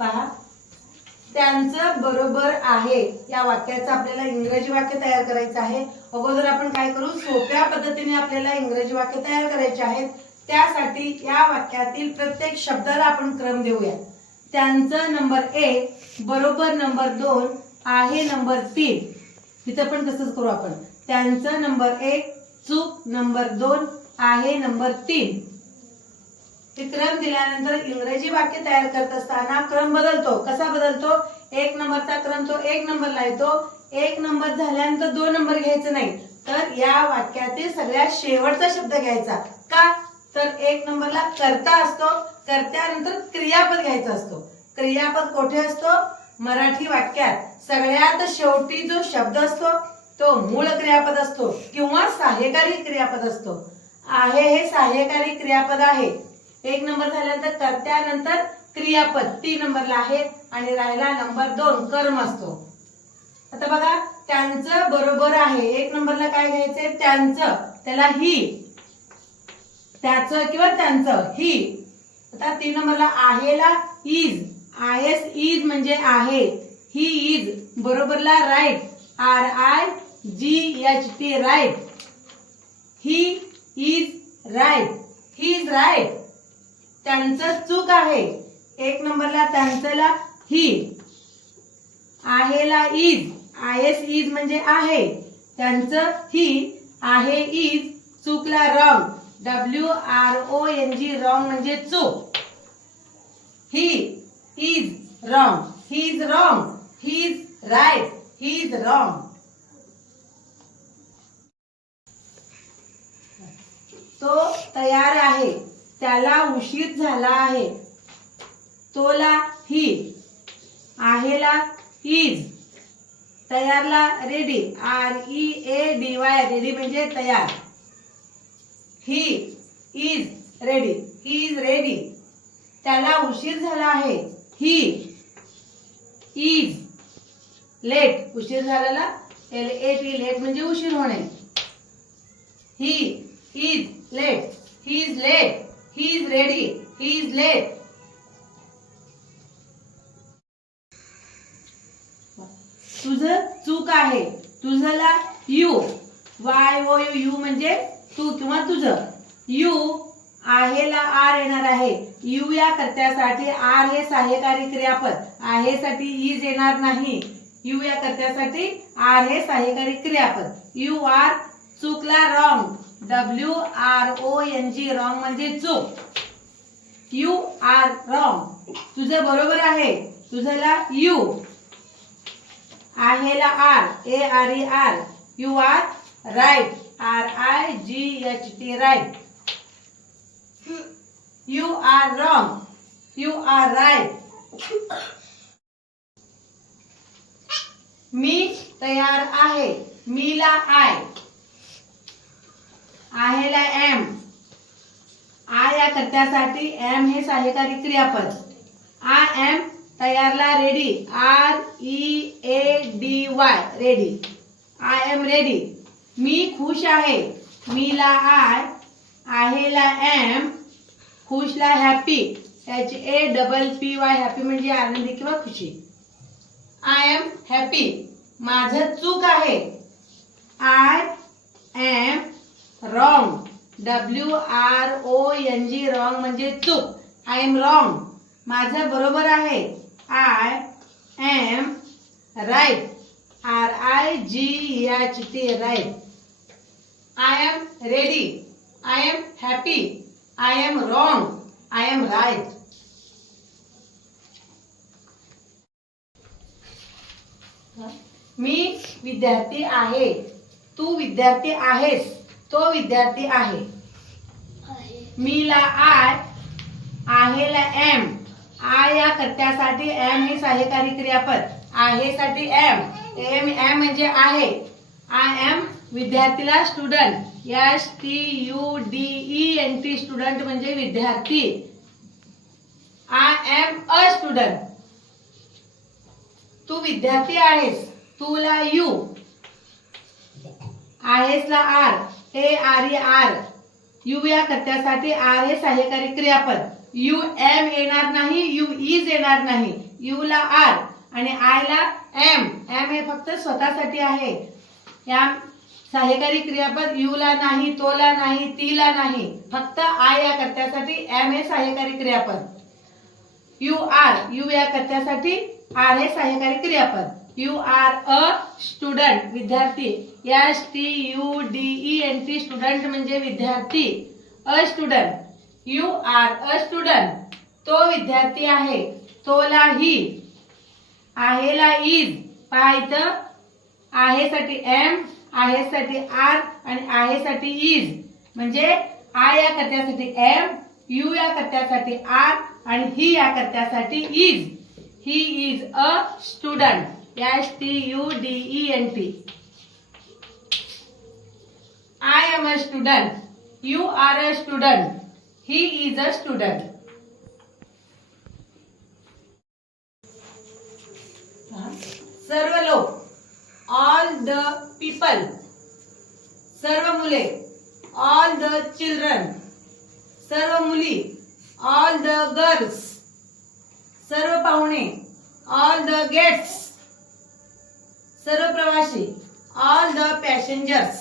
पहा. त्यांचं बरोबर आहे. या वाक्याचं आपल्याला इंग्रजी वाक्य तयार करायचं आहे. अगोदर आपण काय करू? सोप्या पद्धतीने आपल्याला इंग्रजी वाक्य तयार करायचे आहेत. त्यासाठी या वाक्यातील प्रत्येक शब्दाला आपण क्रम देऊया त्यांचं नंबर एक बरोबर नंबर दोन आहे नंबर तीन. तिथं पण तसंच करू आपण. त्यांचं नंबर एक चूक नंबर दोन आहे नंबर तीन. विक्रम दिल्यानंतर इंग्रजी वाक्य तयार करत असताना क्रम बदलतो. कसा बदलतो? एक नंबरचा क्रम तो एक नंबरला येतो. एक नंबर झाल्यानंतर दोन नंबर घ्यायचं नाही. तर या वाक्यातील सगळ्यात शेवटचा शब्द घ्यायचा. का? तर एक नंबरला कर्ता असतो. कर्त्यानंतर क्रियापद घ्यायचा असतो. क्रियापद कोठे असतो? मराठी वाक्यात. सगळ्यात शेवटी जो शब्द असतो तो मूळ क्रियापद असतो किंवा सहाय्यकारी क्रियापद असतो. आहे हे सहाय्यकारी क्रियापद आहे. एक नंबर झाल्यानंतर कर्त्यानंतर क्रियापद तीन नंबरला आहे आणि राहिला नंबर दोन कर्म असतो. आता बघा त्यांचं बरोबर आहे. एक नंबरला काय घ्यायचंय? त्यांचं. त्याला ही. त्याचं किंवा त्यांचं. ही. आता तीन नंबरला आहेला इज आय एस इज म्हणजे आहे. ही is बरोबरला right R I G H T right he is right he is right त्यांचं चूक आहे. एक नंबरला त्यांचंला ही आहेला इज आय एस इज म्हणजे आहे. त्यांचं ही आहे is चूकला wrong W R O N G wrong म्हणजे चूक. He is wrong he is wrong he is right he is wrong तो तयार आहे. त्याला उशीर झाला आहे. तोला ही आहेला is तयारला ready R E A D Y ready म्हणजे तयार. He is ready he is ready. त्याला उशीर झाला आहे. ही इज लेट उशीर झालेला एल ए टी लेट म्हणजे उशीर होणे. He is late he is late. He is ready he is late तुझं चूक आहे. तुझला you Y O U you म्हणजे तू किंवा तुझं. यू आहेला आर येणार आहे. यू या कर्त्यासाठी आर हे सहाय्यकारी क्रियापद. आहेसाठी इज येणार नाही. यू या कर्त्यासाठी आर हे सहाय्यकारी क्रियापद. यू आर चुकला wrong W R O N G wrong म्हणजे चूक. यू आर रॉंग तुझं बरोबर आहे. तुझ्याला you आहेला are A R E are you are right R I G H T right you are wrong you are right मी तयार आहे. मीला I आहेला एम आय या कर्त्यासाठी एम हे सहाय्यकारी क्रियापद? I am तयारला ready R E A D Y ready I am ready मी खुश आहे. मीला आय आहेला am खुशला happy H A double P Y happy म्हणजे आनंदी किंवा खुशी. आय एम हॅपी माझं चूक आहे. I am wrong W R O N G wrong म्हणजे चूक. आय एम रॉंग माझं बरोबर आहे. I am right R I G H T right I am ready I am happy I am wrong I am right मी विद्यार्थी आहे. तू विद्यार्थी आहेस. तो विद्यार्थी आहे. मीला आय आहेला एम. आय या कर्त्यासाठी एम हे सहाय्यकारी क्रियापद. आहेसाठी एम. एम एम म्हणजे आहे. I am विद्यार्थीला student S T U D E N T student म्हणजे विद्यार्थी. आय एम अ स्टुडंट तू विद्यार्थी आहेस. तुला you. आहेसला are. A R E are. You या कर्त्यासाठी आर हे सहाय्यकारी क्रियापद. यू एम येणार नाही यू इज येणार नाही. यू ला आर आणि आय ला एम. एम हे फक्त स्वतःसाठी आहे. या सहाय्यकारी क्रियापद यू ला नाही तो ला नाही ती ला नाही. फक्त आय या कर्त्यासाठी एम हे सहाय्यकारी क्रियापद. यू आर यू या कर्त्यासाठी आर हे सहाय्यकारी क्रियापद. यू आर अ स्टुडंट विद्यार्थी. S T U D E N T student म्हणजे विद्यार्थी. A student you are a student तो विद्यार्थी आहे. तोला ही. आहेला इज पहा आहेसाठी एम आहेसाठी आर आणि आहेसाठी इज म्हणजे आय या कर्त्यासाठी एम यू या कर्त्यासाठी आर आणि ही या कर्त्यासाठी is he is a student S T U D E N T I am a student you are a student he is a student सर्व लोक ऑल द पीपल सर्व मुले all the children सर्व मुली all the girls सर्व पाहुणे all the gates सर्व प्रवासी ऑल द पॅसेंजर्स